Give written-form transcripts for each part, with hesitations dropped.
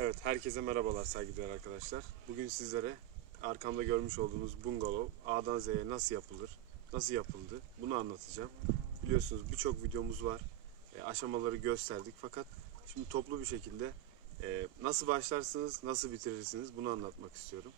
Evet, herkese merhabalar saygıdeğer arkadaşlar. Bugün sizlere arkamda görmüş olduğunuz bungalov A'dan Z'ye nasıl yapılır, nasıl yapıldı bunu anlatacağım. Biliyorsunuz birçok videomuz var, aşamaları gösterdik fakat şimdi toplu bir şekilde nasıl başlarsınız, nasıl bitirirsiniz bunu anlatmak istiyorum.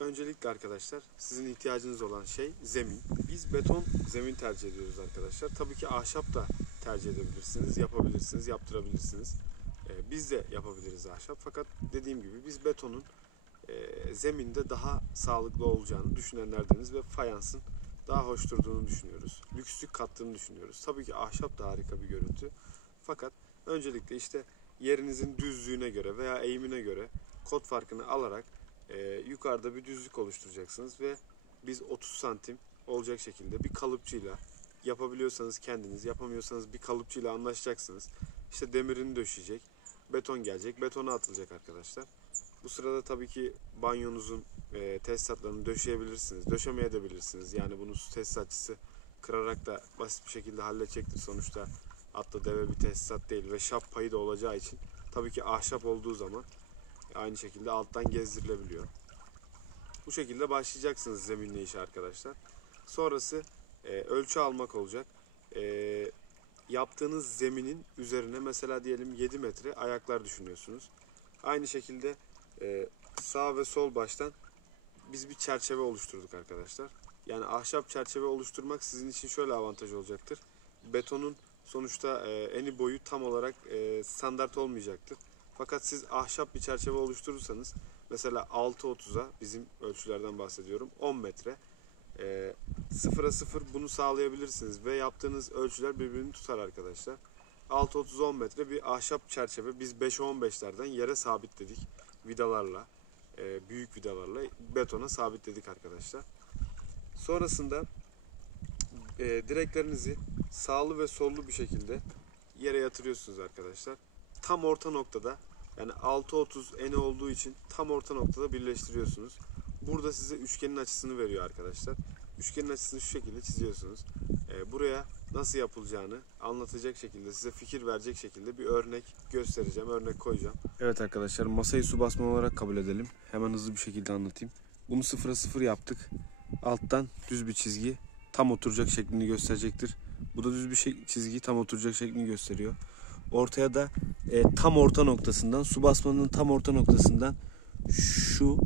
Öncelikle arkadaşlar sizin ihtiyacınız olan şey zemin. Biz beton zemin tercih ediyoruz arkadaşlar. Tabii ki ahşap da tercih edebilirsiniz, yapabilirsiniz, yaptırabilirsiniz. Biz de yapabiliriz ahşap fakat dediğim gibi biz betonun zeminde daha sağlıklı olacağını düşünenlerdeniz ve fayansın daha hoş durduğunu düşünüyoruz. Lükslük kattığını düşünüyoruz. Tabii ki ahşap da harika bir görüntü. Fakat öncelikle işte yerinizin düzlüğüne göre veya eğimine göre kod farkını alarak yukarıda bir düzlük oluşturacaksınız ve biz 30 santim olacak şekilde bir kalıpçıyla yapabiliyorsanız kendiniz, yapamıyorsanız bir kalıpçıyla anlaşacaksınız. İşte demirini döşeyecek, beton gelecek, betona atılacak arkadaşlar. Bu sırada tabii ki banyonuzun tesisatlarını döşeyebilirsiniz, döşemeyebilirsiniz. Yani bunu su tesisatçısı kırarak da basit bir şekilde halledecektir. Sonuçta atla deve bir tesisat değil ve şap payı da olacağı için tabii ki ahşap olduğu zaman aynı şekilde alttan gezdirilebiliyor. Bu şekilde başlayacaksınız zeminle işe arkadaşlar. Sonrası ölçü almak olacak. Yaptığınız zeminin üzerine mesela diyelim 7 metre ayaklar düşünüyorsunuz. Aynı şekilde sağ ve sol baştan biz bir çerçeve oluşturduk arkadaşlar. Yani ahşap çerçeve oluşturmak sizin için şöyle avantaj olacaktır. Betonun sonuçta eni boyu tam olarak standart olmayacaktır. Fakat siz ahşap bir çerçeve oluşturursanız mesela 6.30'a bizim ölçülerden bahsediyorum 10 metre. 0'a 0 bunu sağlayabilirsiniz ve yaptığınız ölçüler birbirini tutar arkadaşlar. 6.30-10 metre bir ahşap çerçeve biz 5-15'lerden yere sabitledik vidalarla, büyük vidalarla betona sabitledik arkadaşlar. Sonrasında direklerinizi sağlı ve sollu bir şekilde yere yatırıyorsunuz arkadaşlar. Tam orta noktada, yani 6.30 eni olduğu için tam orta noktada birleştiriyorsunuz. Burada size üçgenin açısını veriyor arkadaşlar. Üçgenin açısını şu şekilde çiziyorsunuz. Buraya nasıl yapılacağını anlatacak şekilde, size fikir verecek şekilde bir örnek göstereceğim, örnek koyacağım. Evet arkadaşlar, masayı su basma olarak kabul edelim. Hemen hızlı bir şekilde anlatayım. Bunu 0'a 0 yaptık. Alttan düz bir çizgi tam oturacak şeklini gösterecektir. Bu da düz bir çizgi tam oturacak şeklini gösteriyor. Ortaya da tam orta noktasından, su basmanın tam orta noktasından şu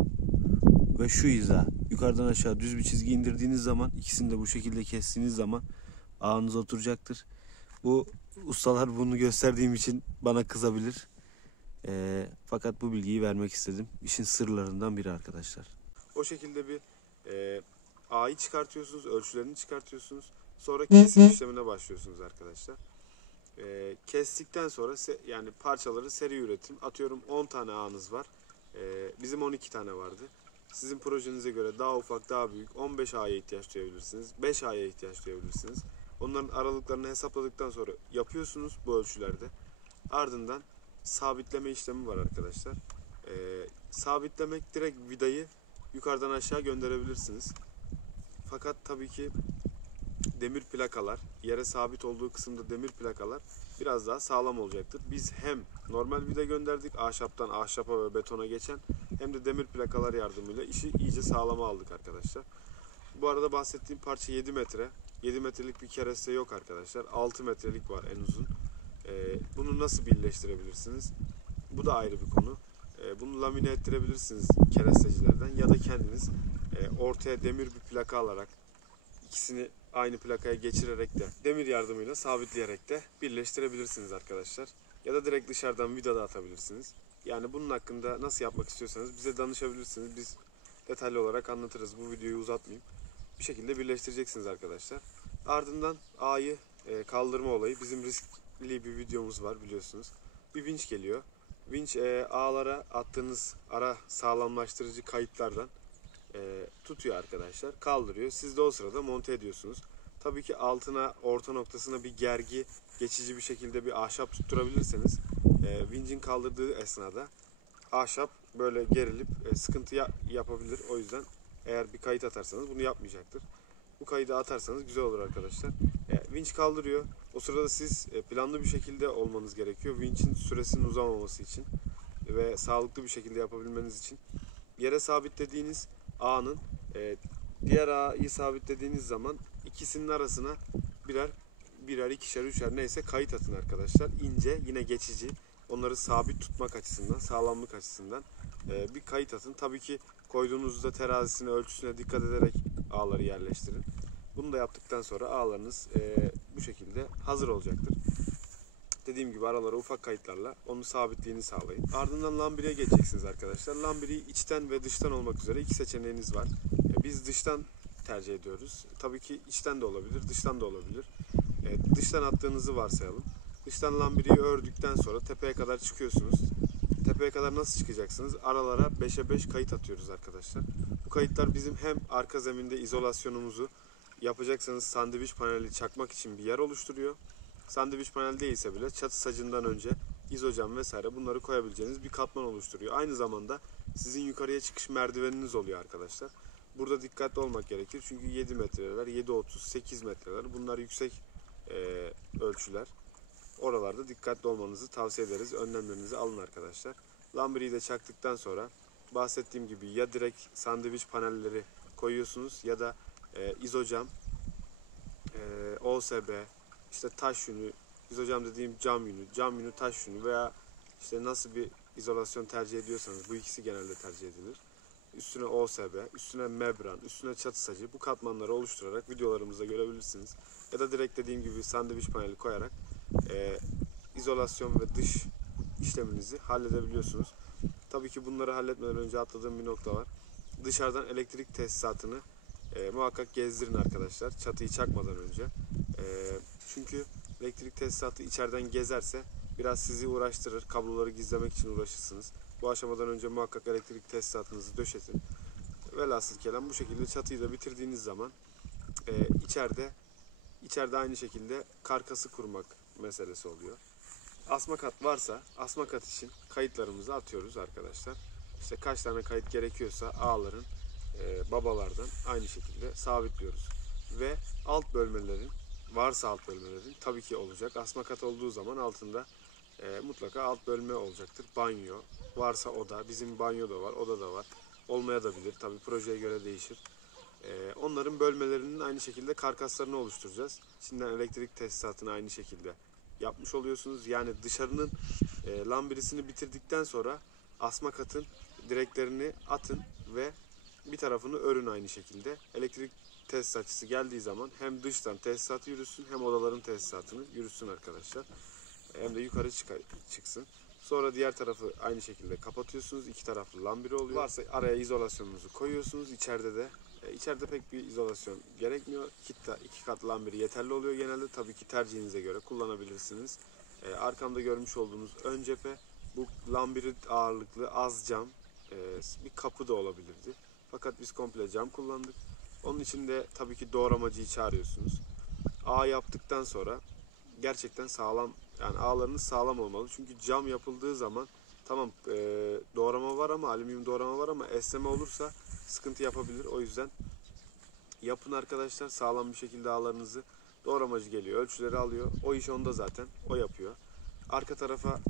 ve şu hiza yukarıdan aşağı düz bir çizgi indirdiğiniz zaman, ikisini de bu şekilde kestiğiniz zaman ağınız oturacaktır. Bu ustalar bunu gösterdiğim için bana kızabilir. Fakat bu bilgiyi vermek istedim. İşin sırlarından biri arkadaşlar. O şekilde bir ağyı çıkartıyorsunuz, ölçülerini çıkartıyorsunuz. Sonra kesim işlemine başlıyorsunuz arkadaşlar. Kestikten sonra yani parçaları seri üretim. Atıyorum 10 tane ağınız var. Bizim 12 tane vardı. Sizin projenize göre daha ufak, daha büyük 15 A'ya ihtiyaç duyabilirsiniz. 5 A'ya ihtiyaç duyabilirsiniz. Onların aralıklarını hesapladıktan sonra yapıyorsunuz bu ölçülerde. Ardından sabitleme işlemi var arkadaşlar. Sabitlemek direkt vidayı yukarıdan aşağı gönderebilirsiniz. Fakat tabii ki demir plakalar, yere sabit olduğu kısımda demir plakalar biraz daha sağlam olacaktır. Biz hem normal vida gönderdik ahşaptan ahşapa ve betona geçen, hem de demir plakalar yardımıyla işi iyice sağlama aldık arkadaşlar. Bu arada bahsettiğim parça 7 metre. 7 metrelik bir kereste yok arkadaşlar. 6 metrelik var en uzun. Bunu nasıl birleştirebilirsiniz? Bu da ayrı bir konu. Bunu lamine ettirebilirsiniz kerestecilerden ya da kendiniz ortaya demir bir plaka alarak ikisini aynı plakaya geçirerek de demir yardımıyla sabitleyerek de birleştirebilirsiniz arkadaşlar. Ya da direkt dışarıdan vida da atabilirsiniz. Yani bunun hakkında nasıl yapmak istiyorsanız bize danışabilirsiniz. Biz detaylı olarak anlatırız. Bu videoyu uzatmayayım. Bir şekilde birleştireceksiniz arkadaşlar. Ardından ağyı kaldırma olayı. Bizim riskli bir videomuz var biliyorsunuz. Bir vinç geliyor. Vinç ağlara attığınız ara sağlamlaştırıcı kayıtlardan tutuyor arkadaşlar. Kaldırıyor. Siz de o sırada monte ediyorsunuz. Tabii ki altına, orta noktasına bir gergi geçici bir şekilde bir ahşap tutturabilirseniz vincin kaldırdığı esnada ahşap böyle gerilip sıkıntı yapabilir. O yüzden eğer bir kayıt atarsanız bunu yapmayacaktır. Bu kaydı atarsanız güzel olur arkadaşlar. Vinç kaldırıyor. O sırada siz planlı bir şekilde olmanız gerekiyor. Vinçin süresinin uzamaması için. ve sağlıklı bir şekilde yapabilmeniz için yere sabitlediğiniz ağın diğer ağı sabitlediğiniz zaman ikisinin arasına birer, ikişer, üçer neyse kayıt atın arkadaşlar. İnce, yine geçici. Onları sabit tutmak açısından, sağlamlık açısından bir kayıt atın. Tabii ki koyduğunuzda terazisine, ölçüsüne dikkat ederek ağları yerleştirin. Bunu da yaptıktan sonra ağlarınız bu şekilde hazır olacaktır. Dediğim gibi aralara ufak kayıtlarla onun sabitliğini sağlayın. Ardından lambiriye geçeceksiniz arkadaşlar. Lambiri içten ve dıştan olmak üzere iki seçeneğiniz var. Biz dıştan tercih ediyoruz. Tabii ki içten de olabilir, dıştan da olabilir. Dıştan attığınızı varsayalım. Dıştan lambiriyi ördükten sonra tepeye kadar çıkıyorsunuz. Tepeye kadar nasıl çıkacaksınız? Aralara 5'e 5 kayıt atıyoruz arkadaşlar. Bu kayıtlar bizim hem arka zeminde izolasyonumuzu yapacaksanız sandviç paneli çakmak için bir yer oluşturuyor. Sandviç panel değilse bile çatı sacından önce izocam vesaire bunları koyabileceğiniz bir katman oluşturuyor. Aynı zamanda sizin yukarıya çıkış merdiveniniz oluyor arkadaşlar. Burada dikkatli olmak gerekir. Çünkü 7 metreler, 7.30, 8 metreler bunlar yüksek ölçüler. Oralarda dikkatli olmanızı tavsiye ederiz. Önlemlerinizi alın arkadaşlar. Lambiriyi de çaktıktan sonra bahsettiğim gibi ya direkt sandviç panelleri koyuyorsunuz ya da izocam, OSB, işte taş yünü, izocam dediğim cam yünü, taş yünü veya işte nasıl bir izolasyon tercih ediyorsanız bu ikisi genelde tercih edilir. Üstüne OSB, üstüne membran, üstüne çatı sacı bu katmanları oluşturarak videolarımızda görebilirsiniz. Ya da direkt dediğim gibi sandviç paneli koyarak izolasyon ve dış işleminizi halledebiliyorsunuz. Tabii ki bunları halletmeden önce atladığım bir nokta var. Dışarıdan elektrik tesisatını muhakkak gezdirin arkadaşlar çatıyı çakmadan önce. Çünkü elektrik tesisatı içeriden gezerse biraz sizi uğraştırır. Kabloları gizlemek için uğraşırsınız. Bu aşamadan önce muhakkak elektrik tesisatınızı döşetin. Velhasıl kelam bu şekilde çatıyı da bitirdiğiniz zaman içeride aynı şekilde karkası kurmak meselesi oluyor. Asma kat varsa asma kat için kayıtlarımızı atıyoruz arkadaşlar. İşte kaç tane kayıt gerekiyorsa ağların babalardan aynı şekilde sabitliyoruz. Ve alt bölmelerin varsa alt bölmelerin tabii ki olacak. Asma kat olduğu zaman altında mutlaka alt bölme olacaktır. Banyo varsa oda, bizim banyo da var, oda da var. Olmaya da bilir. Tabii projeye göre değişir. Onların bölmelerinin aynı şekilde karkaslarını oluşturacağız. Şimdiden elektrik tesisatını aynı şekilde yapmış oluyorsunuz. Yani dışarının lambirisini bitirdikten sonra asma katın direklerini atın ve bir tarafını örün aynı şekilde. Elektrik tesisatçısı geldiği zaman hem dıştan tesisatı yürüsün hem odaların tesisatını yürüsün arkadaşlar. Hem de yukarı çıksın. Sonra diğer tarafı aynı şekilde kapatıyorsunuz. İki taraflı lambiri oluyor. Varsa araya izolasyonunuzu koyuyorsunuz. İçeride pek bir izolasyon gerekmiyor. İki kat lambiri yeterli oluyor genelde. Tabii ki tercihinize göre kullanabilirsiniz. Arkamda görmüş olduğunuz ön cephe bu lambiri ağırlıklı az cam bir kapı da olabilirdi. Fakat biz komple cam kullandık. Onun için de tabii ki doğramacıyı çağırıyorsunuz. Ağ yaptıktan sonra gerçekten sağlam, yani ağlarınız sağlam olmalı. Çünkü cam yapıldığı zaman tamam doğrama var ama alüminyum doğrama var ama esneme olursa sıkıntı yapabilir. O yüzden yapın arkadaşlar sağlam bir şekilde ağlarınızı. Doğramacı geliyor, ölçüleri alıyor. O iş onda zaten. O yapıyor. Arka tarafa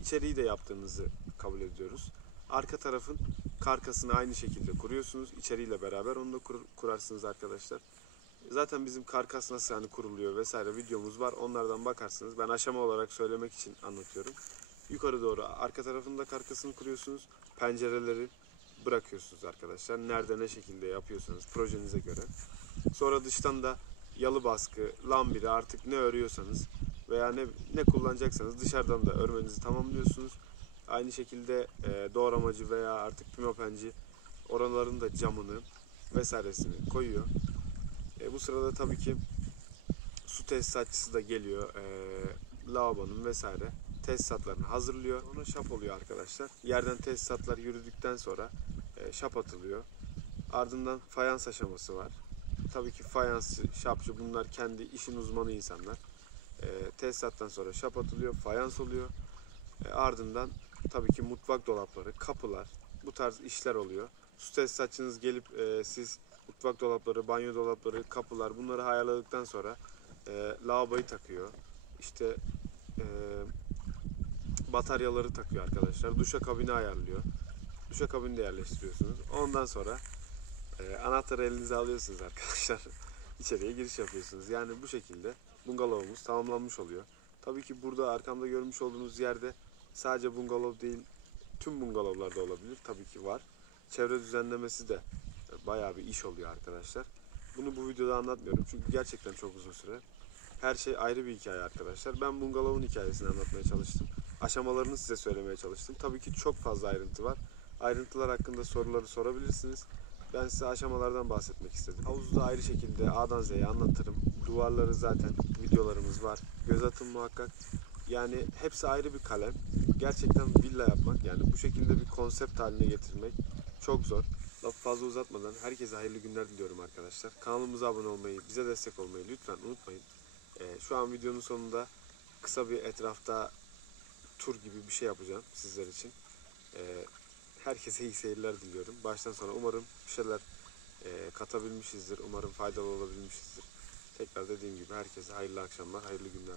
içeriği de yaptığınızı kabul ediyoruz. Arka tarafın karkasını aynı şekilde kuruyorsunuz. İçeriğiyle beraber onu da kurarsınız arkadaşlar. Zaten bizim karkas nasıl yani kuruluyor vesaire videomuz var. Onlardan bakarsınız. Ben aşama olarak söylemek için anlatıyorum. Yukarı doğru arka tarafında karkasını kuruyorsunuz. Pencereleri bırakıyorsunuz arkadaşlar. Nerede ne şekilde yapıyorsanız projenize göre. Sonra dıştan da yalı baskı, lambiri artık ne örüyorsanız veya ne kullanacaksanız dışarıdan da örmenizi tamamlıyorsunuz. Aynı şekilde doğramacı veya artık pimapenci oraların da camını vesairesini koyuyor. Bu sırada tabii ki su tesisatçısı da geliyor. Lavabonun vesaire tesisatlarını hazırlıyor. Ona şap oluyor arkadaşlar. Yerden tesisatlar yürüdükten sonra şap atılıyor. Ardından fayans aşaması var. Tabii ki fayansçı, şapçı bunlar kendi işin uzmanı insanlar. Tesisattan sonra şap atılıyor, fayans oluyor. Ardından tabii ki mutfak dolapları, kapılar bu tarz işler oluyor. Su tesisatçınız gelip siz mutfak dolapları, banyo dolapları, kapılar bunları ayarladıktan sonra lavaboyu takıyor. İşte bataryaları takıyor arkadaşlar. Duşakabini ayarlıyor. Duşakabini de yerleştiriyorsunuz. Ondan sonra anahtarı elinize alıyorsunuz arkadaşlar. İçeriye giriş yapıyorsunuz. Yani bu şekilde bungalovumuz tamamlanmış oluyor. Tabii ki burada arkamda görmüş olduğunuz yerde sadece bungalov değil, tüm bungalovlarda olabilir. Tabii ki var. Çevre düzenlemesi de bayağı bir iş oluyor arkadaşlar. Bunu bu videoda anlatmıyorum çünkü gerçekten çok uzun süre. Her şey ayrı bir hikaye arkadaşlar. Ben bungalovun hikayesini anlatmaya çalıştım. Aşamalarını size söylemeye çalıştım. Tabii ki çok fazla ayrıntı var. Ayrıntılar hakkında soruları sorabilirsiniz. Ben size aşamalardan bahsetmek istedim. Havuzu da ayrı şekilde A'dan Z'ye anlatırım. Duvarları zaten videolarımız var. Göz atın muhakkak. Yani hepsi ayrı bir kalem. Gerçekten villa yapmak, yani bu şekilde bir konsept haline getirmek çok zor. Lafı fazla uzatmadan herkese hayırlı günler diliyorum arkadaşlar. Kanalımıza abone olmayı, bize destek olmayı lütfen unutmayın. Şu an videonun sonunda kısa bir etrafta tur gibi bir şey yapacağım sizler için. Herkese iyi seyirler diliyorum. Baştan sona umarım bir şeyler katabilmişizdir. Umarım faydalı olabilmişizdir. Tekrar dediğim gibi herkese hayırlı akşamlar, hayırlı günler.